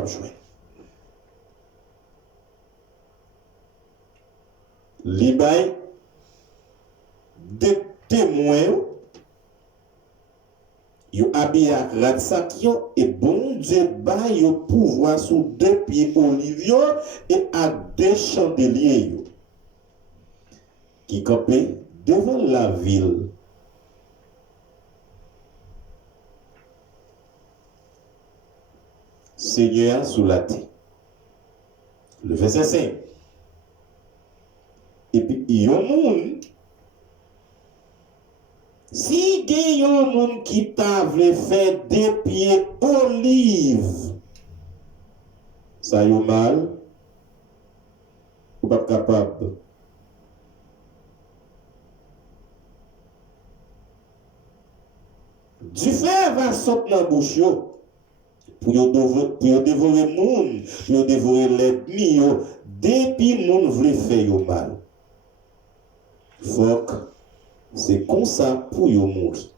capable de jouer. Les bails des témoins, ils habillent à Radsakio et bon Dieu bail au pouvoir sous deux pieds oliviaux et à deux chandeliers qui campaient devant la ville. Seigneur sous la terre. Le verset 5. Et puis, il y a un monde. Si il y a un monde qui t'a fait des pieds olives, ça y est mal, ou pas capable. Du fer va sortir dans la bouche pour dévorer le monde, pour dévorer l'ennemi, depuis le monde veut faire mal. Faut que c'est comme ça pour mourir.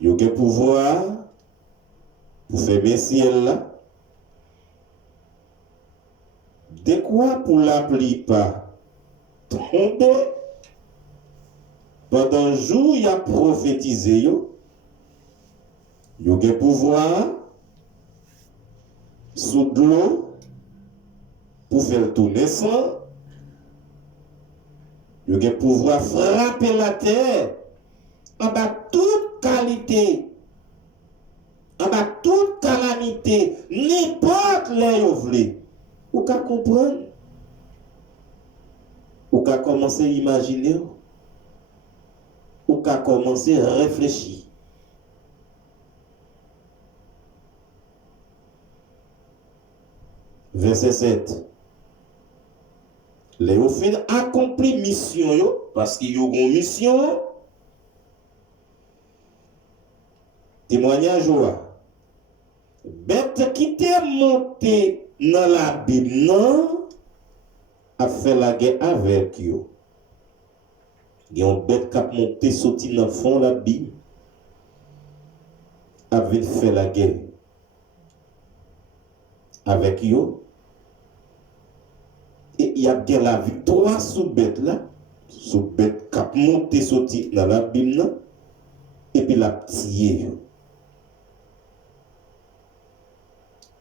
Il y a un pouvoir pour faire baisser là. De quoi pour l'appeler pas tomber pendant un jour, il a prophétisé. Il y a un pouvoir sous de l'eau pour faire tourner sang. Il y a un pouvoir frapper la terre en bas toute qualité, en bas toute calamité, n'importe les voulez. Ou qu'à comprendre, ou qu'à commencer à imaginer, ou qu'à commencer à réfléchir. Verset 7. Les offres accompli mission yo, parce qu'il y a une mission. Témoignage wa. Bête qui t'est monté dans la Bible non a fait la guerre avec yo. Il y a une bête qui a monté sorti dans le fond de la Bible avait fait la guerre avec yo. Et il y a bien la victoire sous bête là, sous bête qui a monté sorti dans la Bible et puis la tié.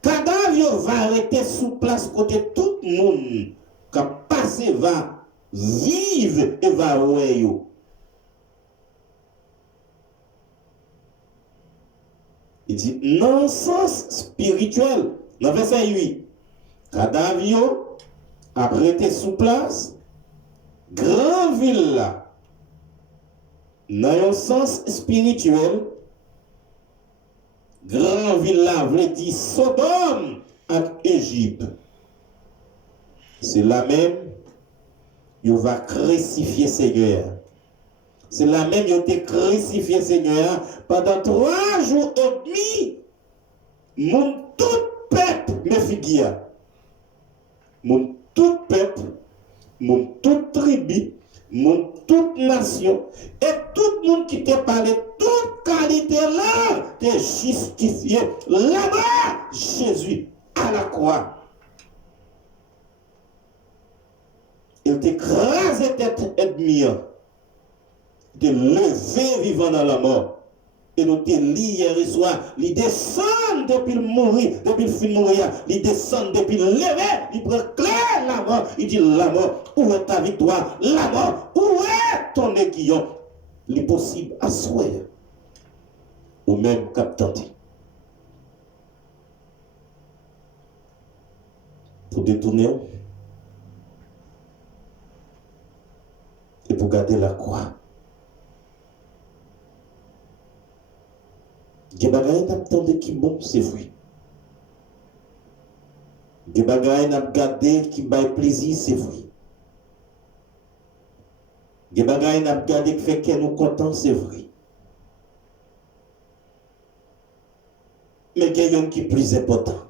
Cadavre va arrêter sous place côté tout le monde qui a passé va vivre et va oué. Il dit non sens spirituel. Dans verset 8, cadavre arrêté sous place, grand ville là, dans un sens spirituel, grand ville là veut dire Sodome et Égypte. C'est la même, il va crucifier Seigneur. C'est la même, il a crucifié Seigneur pendant 3 jours et demi. Mon tout peuple me figure. Mon tout peuple, mon toute tribu, mon toute nation, et tout le monde qui t'a parlé, toute qualité là, t'es justifié là-bas, Jésus, à la croix. Il t'écrase tête ennemie, te lever vivant dans la mort. Et nous te lit hier soir, il descend depuis le mourir, depuis le fin de mourir, il descend depuis le lever, il proclame la mort, il dit la mort, où est ta victoire? La mort, où est ton aiguillon? L'impossible à souhait, ou même captanté. Pour détourner et pour garder la croix. Des bagailles n'attendent qui bon, c'est vrai. Des bagailles n'a gardé qui baille plaisir, c'est vrai. Des bagailles n'a gardé qui fait qu'elle nous content, c'est vrai. Mais il y a un qui est plus important.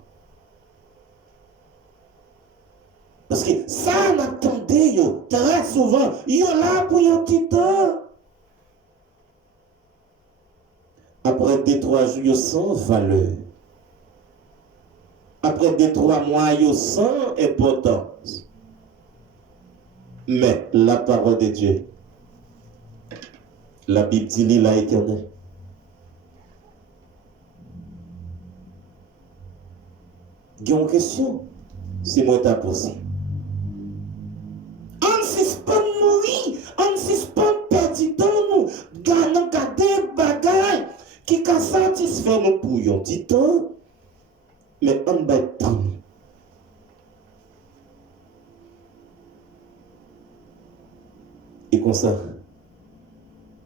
Parce que ça n'attendait très souvent, il y a là pour un petit temps. après 2-3 jours, yo sans valeur. Après 2-3 mois, yo sans importance. Mais la parole de Dieu, la Bible dit l'île à éternel. Il y a une question, c'est moi qui t'ai posé. On suspend mourir, on suspend perdre temps nous, gagnons garder bagaille qui ka satisfaire nous pour un petit temps, mais on va temps. Et comme ça,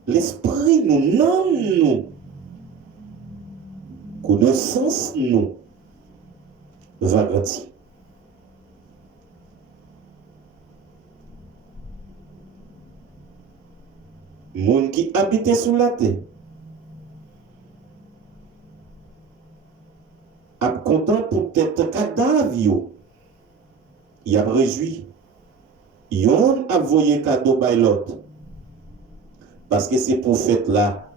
l'esprit nous, non nous, connaissance nous, va grandir. Moun qui habitait sous la terre a content pour être cadavre, il a réjoui. Yon a voyé cadeau by l'autre. Parce que c'est prophète là.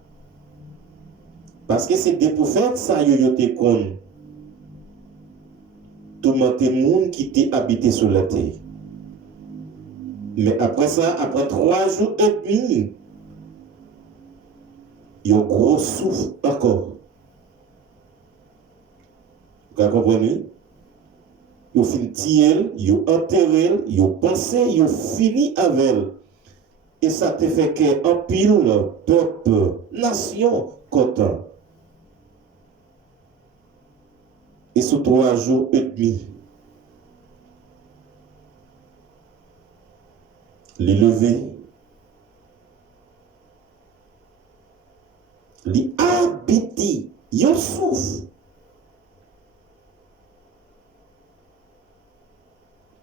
Parce que c'est des prophètes ça yo te kon. Tout le monde qui t'est habité sur la terre. Mais après ça, après 3 jours et demi, il y a un gros souffle encore. Vous comprenez? Ils ont fini tirer, ils ont enterré, ils ont pensé, ils ont fini avec elle. Et ça te fait qu'un pile, peuple, nation, content. Et sur 3 jours et demi, les lever, les habiter, ils souffrent.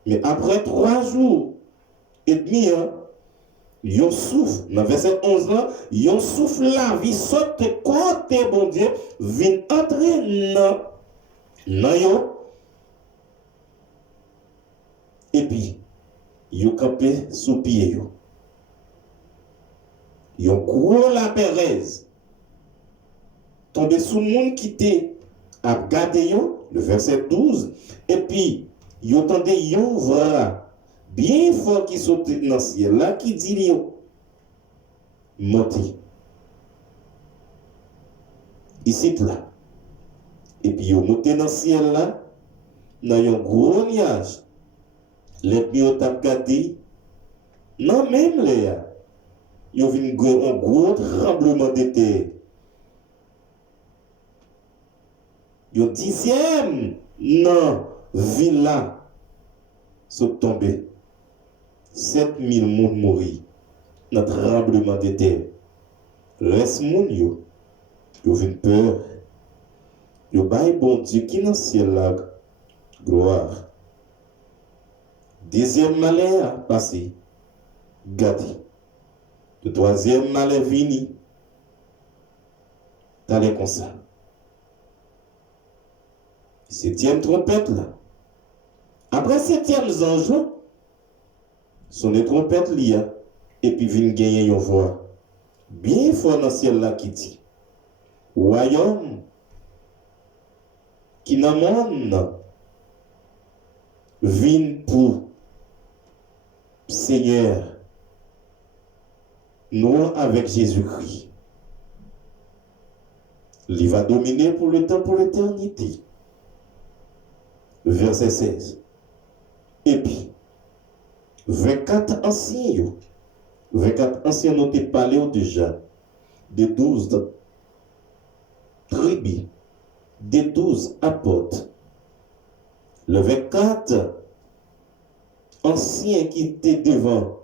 Mais après 3 jours et demi, ils souffrent. Dans le verset 11 là, ils souffrent la vie, saute côté bon Dieu, vient entrer dans yo. Et puis, ils campé sous pied yo. Ils gros la Pérez. Tombé sous monde qui était à garder yo, le verset 12. Et puis, ils entendent yon voix bien fort qui saute dans le ciel là, qui dit yo, montez. Ici là. Et puis ils montent dans le ciel là, dans un gros nuage. Les pieds ont gardé, non même là, ils ont vu un gros tremblement de terre. Ils ont 10e, non, ville là, sont tombés. 7000 personnes mourir dans le tremblement de terre. Reste moun yo, yo vin peur. Yo bay bon Dieu qui dans le ciel là, gloire. Deuxième malheur passé, gardé. Le troisième malheur vini, t'allais comme ça. 7e trompette là. Après 7e ange, son trompette lia, et puis vient gagner une voix bien fort dans le ciel là qui dit, royaume qui dans le monde vient pour Seigneur, nous avec Jésus-Christ. Il va dominer pour le temps, pour l'éternité. Verset 16. Et puis, 24 anciens, 24 anciens nous ont parlé déjà, de 12 tribus, de 12 apôtres. Le 24 anciens qui étaient devant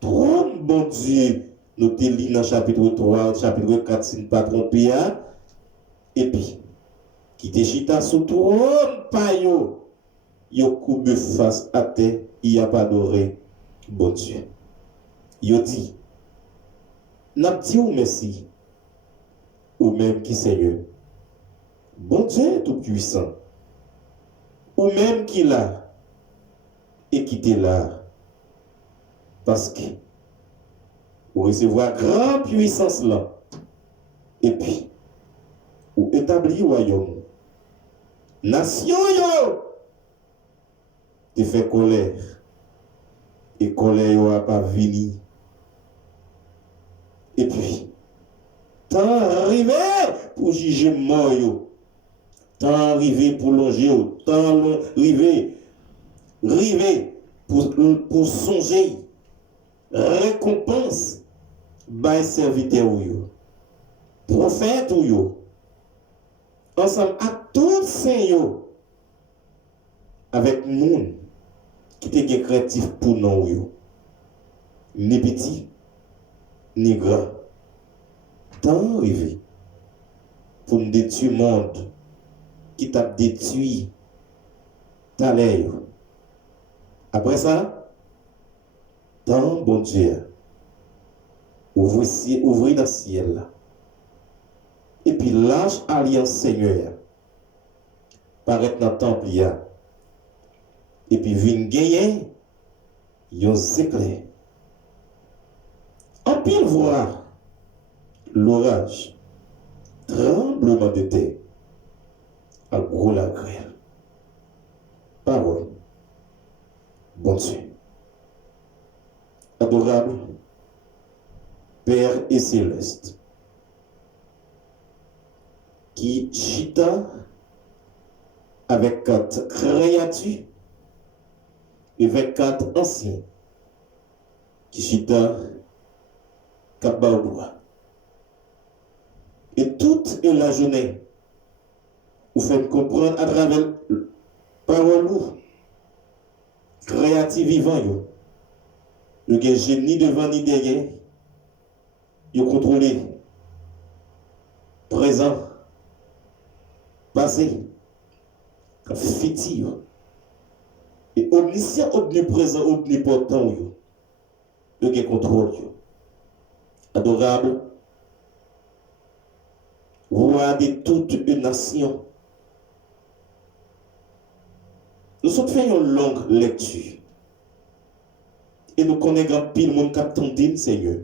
trône, bon Dieu, nous te lit dans chapitre 3, chapitre 4, si ne pas trompé, et puis, qui te chita sous trône, pas yo, yo coupé face à terre, il a pas adoré, bon Dieu. Yo dit, n'a dit ou merci, ou même qui Seigneur, bon Dieu tout puissant, ou même qui l'a, et qui t'est là. Parce que vous recevoir grande puissance là. Et puis, ou établi royaume. Nation yo, te fait colère. Et colère yo a pas vini. Et puis, tant arrivé pour juger mort yo. Tant arrivé pour longer yo. Tant arrivé pour songer récompense by serviteur yo. Prophète yo. Ensemble à tous ces yo avec moun qui te créatif pour nous yo. Ni petit ni grand. Tant arrivé pour nous détruire le monde qui t'a détruit ta l'air. Après ça, tant bon Dieu, ouvrir dans le ciel là. Et puis l'âge alliance Seigneur paraître dans le temple là. Et puis vient gagner yon éclair. En pile voir l'orage, tremblement de terre, à gros la grêle. Parole, bon Dieu. Adorable Père et Céleste, qui chita avec 4 créatures et 24 anciens, qui chita Kabaoua. Et toute la journée, vous faites comprendre à travers parole créatif vivant, vous avez ni devant ni derrière, vous contrôlez présent, passé, futur, et omniscient, omniprésent, omnipotent, vous avez contrôle. Adorable, roi de toute une nation. Nous sommes fait une longue lecture. Et nous connaissons pile monde qui attendait, Seigneur.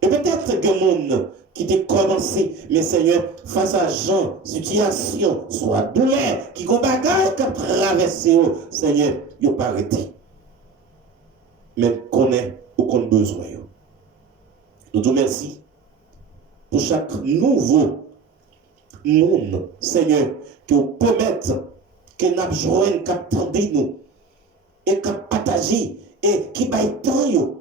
Et peut-être que le monde qui t'a commencé, mais Seigneur, face à gens, situation, soit douleur, qui ont bagage qui a traversé, Seigneur, il n'a pas arrêté. Mais connaît aucun besoin. Nous te remercions pour chaque nouveau monde, Seigneur, que vous permettez que nous joignons, qu'attendez nous, et qu'à partager, et qui baille temps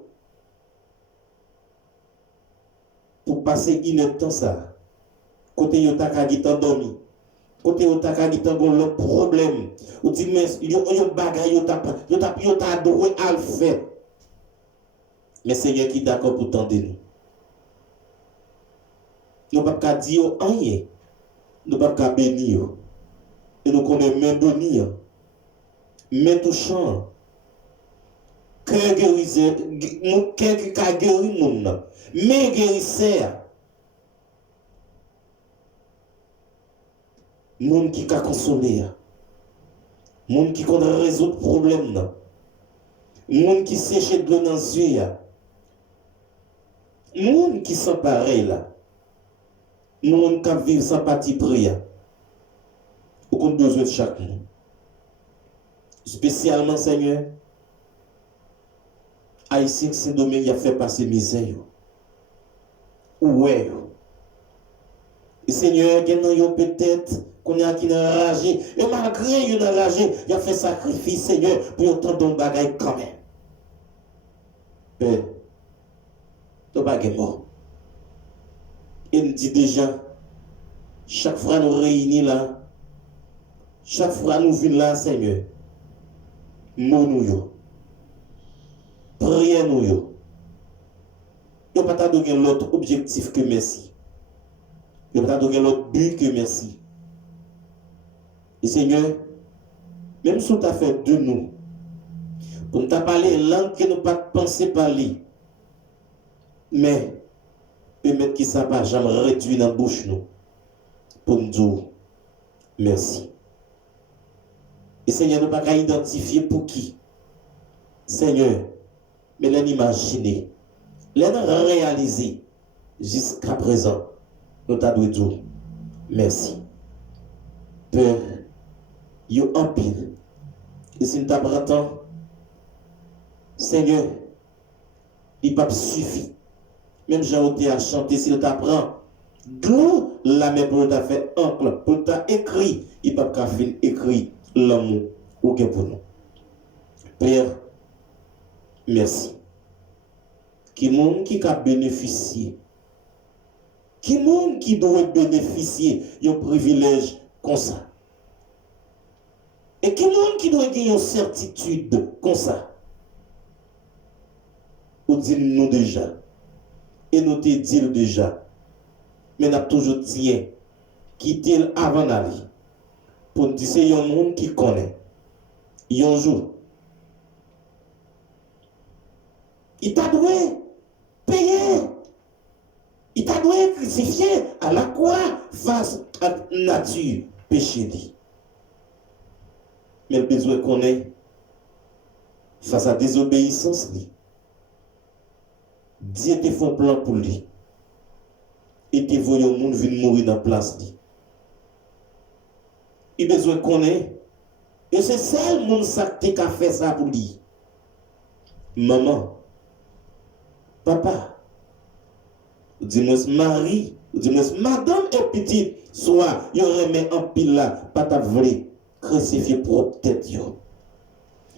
pour passer une temps ça. Côté yo ta ka dormi, côté yo ta ka le problème, ou dit mais yo bagay yo ta adoré à le faire. Mais Seigneur qui d'accord pour tendre nous. Nous ne pouvons pas dire rien. Nous ne pouvons pas bénir. Et nous connaissons même bénir. Mais touchant. Cœur guérisseur. Cœur qui a guéri le monde. Mais guérisseur. Monde qui a consolé. Monde qui a résoudre le problème. Monde qui sèche de l'eau dans les yeux. Monde qui sont pareil là. Monde qui vivent sans parti prière. Au a besoin de chaque monde. Spécialement, Seigneur, Haïtien, c'est domaine, il a fait passer misère. Ouais. Et Seigneur, peut-être qu'on est qui enragé. Et malgré qu'il est enragé, il a fait sacrifice, Seigneur, pour entendre un bagage quand même. Père, ton bagage est mort. Il nous dit déjà, chaque fois nous réunissons là, chaque fois nous venons là, Seigneur, nous prions nous. Il n'y a pas de l'autre objectif que merci. Il n'y a pas de l'autre but que merci. Et Seigneur, même si tu as fait de nous, pour nous parler langue que nous pas penser parler, mais permettre que ça ne va jamais réduire dans la bouche nous, pour nous dire merci. Et Seigneur, nous ne pouvons pas identifier pour qui. Seigneur, mais l'en imaginer, l'en réaliser jusqu'à présent, nous t'avons dit merci. Père, yo en pile. Et si nous t'apprendons, Seigneur, il pas suffit. Même j'ai à chanter, s'il t'apprend, d'où la main pour t'a fait oncle, pour t'a écrit, il pas qu'à faire écrit l'amour ou que pour nous. Père, merci. Qui monde qui a bénéficié, qui monde qui doit bénéficier d'un privilège comme ça. Et qui monde qui doit gagner une certitude comme ça. Ou dit-nous déjà. Et nous te dit déjà. Mais nous avons toujours dit, quitter avant d'aller. Pour nous dire, c'est un monde qui connaît. Un jour. Il t'a doué payer. Il t'a doué crucifier à la croix face à la nature péché. Mais le besoin qu'on ait face à la désobéissance, Dieu te fait un plan pour lui. Et te voyait au monde venir mourir dans la place. Il a besoin qu'on ait. Et c'est ça le monde qui a fait ça pour lui. Maman, papa, dis-moi Marie, dis-moi madame et petite, soit il remet en pile là, pas ta vraie, crucifié pour tête.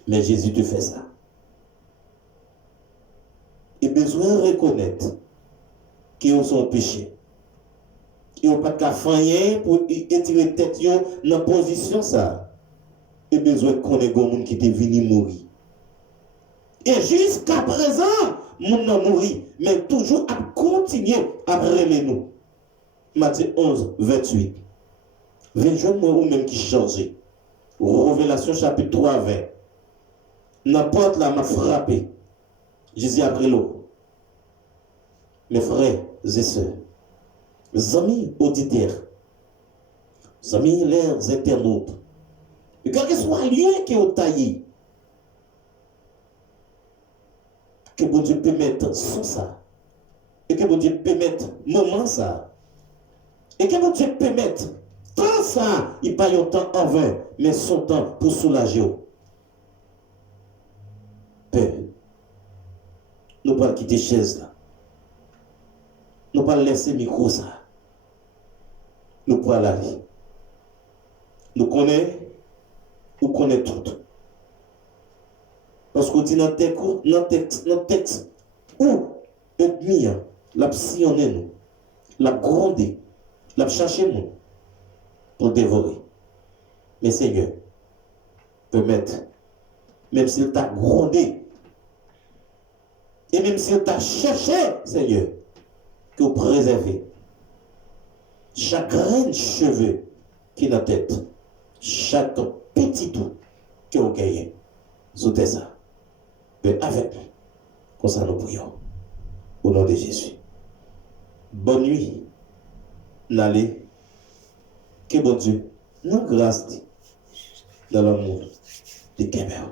Mais Jésus te fait ça. Il a besoin de reconnaître qu'ils sont péché. Ils n'ont pas de faire pour étirer tête dans la position ça. Il a besoin de connaître les gens qui sont venus mourir. Et jusqu'à présent, moun nan mouri, mais toujours à continuer à remer nous. Matthieu 11, 28. 20 moi ou même qui change. Révélation chapitre 3, 20. N'importe là m'a frappé. Jésus après l'eau. Mes frères et sœurs, mes amis auditeurs, mes amis les internautes, et quel que soit le lieu qui est taillé, que bon Dieu peut mettre sous ça. Et que bon Dieu peut mettre moment ça. Et que bon Dieu peut mettre tant ça. Il pas un temps en vain, mais son temps pour soulager. Père, nous pas quitter chaise là. Nous pas laisser micro ça. Nous pas aller. Nous connaissons, nous connaissons tout. Parce qu'on dit dans le texte, où ennemi, l'a sillonné nous, l'a grondé, l'a cherché nous pour dévorer. Mais Seigneur, permettre, même s'il t'a grondé, et même s'il t'a cherché, Seigneur, que vous préservez chaque grain de cheveux qui est dans la tête, chaque petit tout que vous gagnez, sous ça. Mais avec nous, comme ça nous prions. Au nom de Jésus. Bonne nuit. N'allez. Que bon Dieu, nous grâce dans l'amour de Kémer.